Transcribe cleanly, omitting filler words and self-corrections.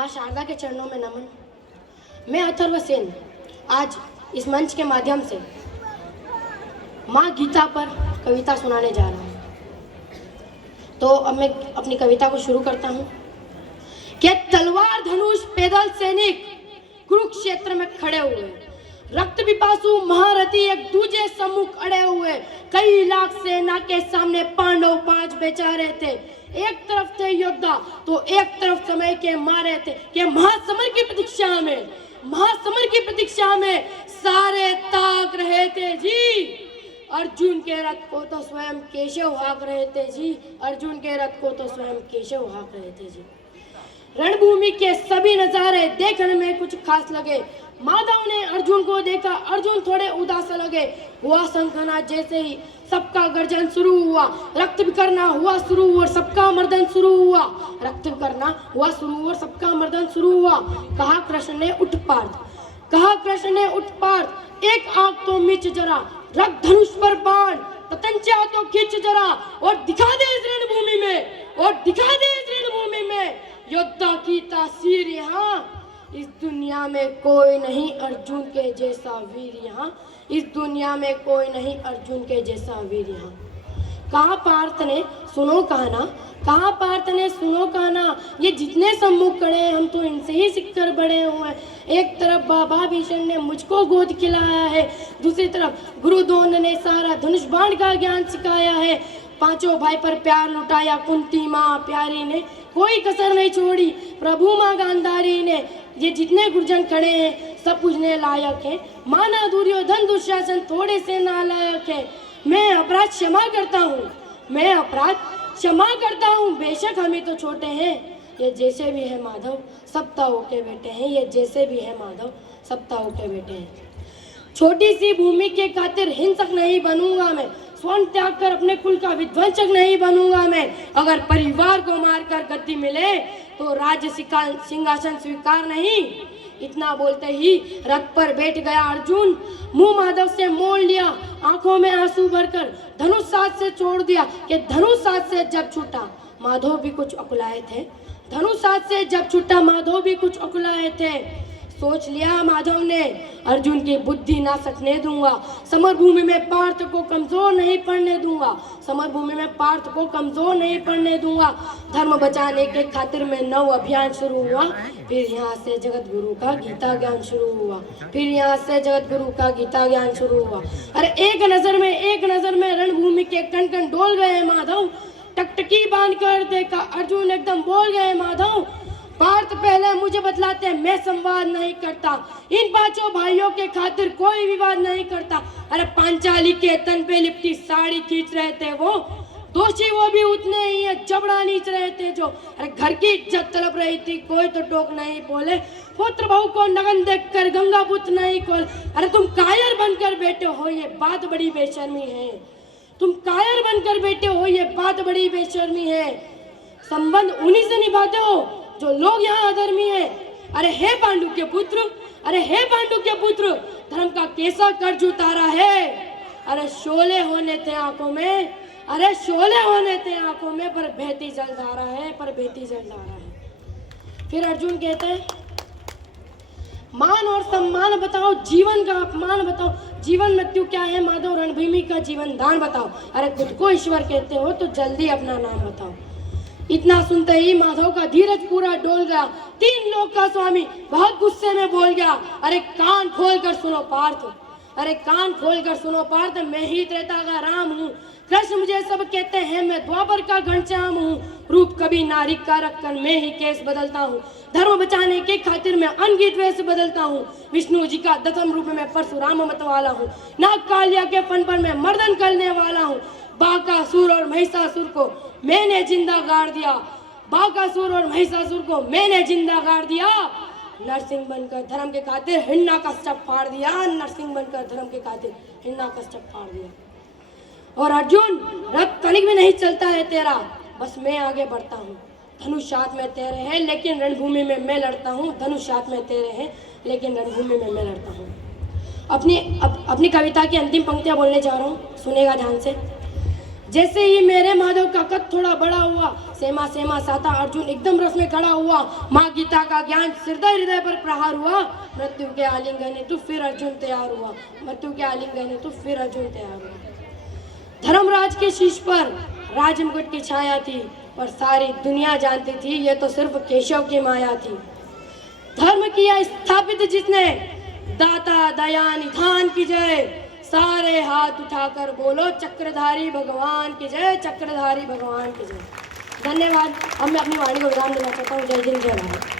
माँ शारदा के चरणों में नमन। मैं अथर्व सेन आज इस मंच के माध्यम से माँ गीता पर कविता सुनाने जा रहा हूँ। तो अब मैं अपनी कविता को शुरू करता हूँ कि तलवार धनुष पैदल सैनिक कुरुक्षेत्र में खड़े हुए, रक्त पिपासु महारथी एक दूजे सम्मुख अड़े हुए, कई लाख सेना के सामने पांडव 5 बेचारे थे। एक तरफ थे योद्धा तो एक तरफ समय के मारे थे कि महासमर की प्रतीक्षा में सारे ताक रहे थे जी। अर्जुन के रथ को तो स्वयं केशव हाँक रहे थे जी, अर्जुन के रथ को तो स्वयं केशव हाँक रहे थे जी। रणभूमि के सभी नजारे देखने में कुछ खास लगे। माधव ने अर्जुन को देखा, अर्जुन थोड़े उदास लगे। हुआ शंखनाद जैसे ही सबका गर्जन शुरू हुआ, रक्त बिखरना हुआ शुरू और सबका मर्दन शुरू हुआ, रक्त बिखरना हुआ शुरू और सबका मर्दन शुरू हुआ। कहा कृष्ण ने उठ पार्थ, एक आंख तो मीच जरा, रख धनुष पर बाण, ततंचा तो खींच जरा और दिखा दे इस रणभूमि में योद्धा की तासीर यहाँ। इस दुनिया में कोई नहीं अर्जुन के जैसा वीर यहाँ, इस दुनिया में कोई नहीं अर्जुन के जैसा वीर यहाँ। कहा पार्थ ने सुनो कहना, ये जितने सम्मुख खड़े हैं हम तो इनसे ही सीखकर बड़े हुए हैं। एक तरफ बाबा भीषण ने मुझको गोद खिलाया है, दूसरी तरफ गुरु द्रोण ने सारा धनुष बाण का ज्ञान सिखाया है। 5 भाई पर प्यार लुटाया कुंती माँ प्यारी ने, कोई कसर नहीं छोड़ी प्रभु माँ गांधारी ने। ये जितने गुरुजन खड़े हैं सब पूजने लायक है, माना दुर्योधन दुशासन थोड़े से नालायक है। मैं अपराध क्षमा करता हूँ, बेशक हम ही तो छोटे हैं, ये जैसे भी है माधव सब ताऊ के बेटे हैं, ये जैसे भी है माधव सब ताऊ के बेटे हैं। छोटी सी भूमि के खातिर हिंसक नहीं बनूंगा मैं, स्वर्ण त्याग कर अपने कुल का विध्वंसक नहीं बनूंगा मैं। अगर परिवार को मारकर गद्दी मिले तो राज्य सिंहासन स्वीकार नहीं। इतना बोलते ही रथ पर बैठ गया अर्जुन, मुंह माधव से मोड़ लिया, आंखों में आंसू भरकर धनुष साथ से छोड़ दिया कि धनुष साथ से जब छूटा माधव भी कुछ अकुलाए थे। सोच लिया माधव ने अर्जुन की बुद्धि ना सकने दूंगा, समर भूमि में पार्थ को कमजोर नहीं पड़ने दूंगा। धर्म बचाने के खातिर में नव अभियान शुरू हुआ, फिर यहाँ से जगत गुरु का गीता ज्ञान शुरू हुआ। अरे एक नजर में रणभूमि के कण कण डोल गए माधव, टकटकी बांध कर देखा अर्जुन एकदम बोल गए माधव, पार्थ पहले मुझे बतलाते मैं संवाद नहीं करता, इन 5 भाइयों के खातिर कोई विवाद नहीं करता। अरे पांचाली के तन पे लिपटी साड़ी खींच रहे थे वो, दोषी वो भी उतने ही है, जबड़ा नीच रहे थे जो। अरे घर की इज्जत तड़प रही थी, कोई तो टोक नहीं बोले, पुत्र बहू को नगन देखकर गंगा पुत नहीं खोल। अरे तुम कायर बनकर बैठे हो, ये बात बड़ी बेशर्मी है। संबंध उन्हीं से निभाते हो जो लोग यहाँ अधर्मी है। अरे हे पांडु के पुत्र, धर्म का कैसा कर्ज उतारा है। अरे शोले होने थे आंखों में, पर बहती जलधारा है। फिर अर्जुन कहते हैं मान और सम्मान बताओ, जीवन का अपमान बताओ, जीवन मृत्यु क्या है माधव, रणभूमि का जीवन दान बताओ। अरे खुद को ईश्वर कहते हो तो जल्दी अपना नाम बताओ। इतना सुनते ही माधव का धीरज पूरा डोल गया, 3 लोक का स्वामी बहुत गुस्से में बोल गया, अरे कान खोल कर सुनो पार्थ, मैं ही त्रेता का राम हूँ। कृष्ण मुझे सब कहते हैं, मैं द्वापर का घनश्याम हूँ। रूप कभी नारी का रखकर मैं ही केस बदलता हूँ, धर्म बचाने के खातिर मैं अनगिनत वेश बदलता हूँ। विष्णु जी का 10वें रूप में परशुराम मत वाला हूँ, नाग कालिया के फन पर मैं मर्दन करने वाला हूँ। बाकासुर और महिषासुर को मैंने जिंदा गाड़ दिया, नरसिंह बनकर धर्म के खातिर हिन्ना का स्टप फाड़ दिया। और अर्जुन रथ तनिक भी नहीं चलता है तेरा, बस मैं आगे बढ़ता हूँ। धनुष हाथ में तेरे है लेकिन रणभूमि में मैं लड़ता हूँ। अपनी कविता की अंतिम पंक्तियाँ बोलने जा रहा हूँ, सुनेगा ध्यान से। जैसे ही मेरे माधव का कद थोड़ा बड़ा हुआ, सेमा सेमा साता अर्जुन एकदम रस में खड़ा हुआ। माँ गीता का ज्ञान हृदय हृदय पर प्रहार हुआ। मृत्यु के आलिंगन हेतु फिर अर्जुन तैयार हुआ, मृत्यु के आलिंगन हेतु फिर अर्जुन तैयार हुआ। धर्मराज के शीश पर राजमुकुट की छाया थी, पर सारी दुनिया जानती थी ये तो सिर्फ केशव की माया थी। धर्म किया स्थापित जिसने, दाता दया निधान की जय। सारे हाथ उठाकर बोलो चक्रधारी भगवान की जय, चक्रधारी भगवान की जय। धन्यवाद। अब मैं अपनी वाणी को विराम देना चाहता हूँ। जय हिंद, जय भारत।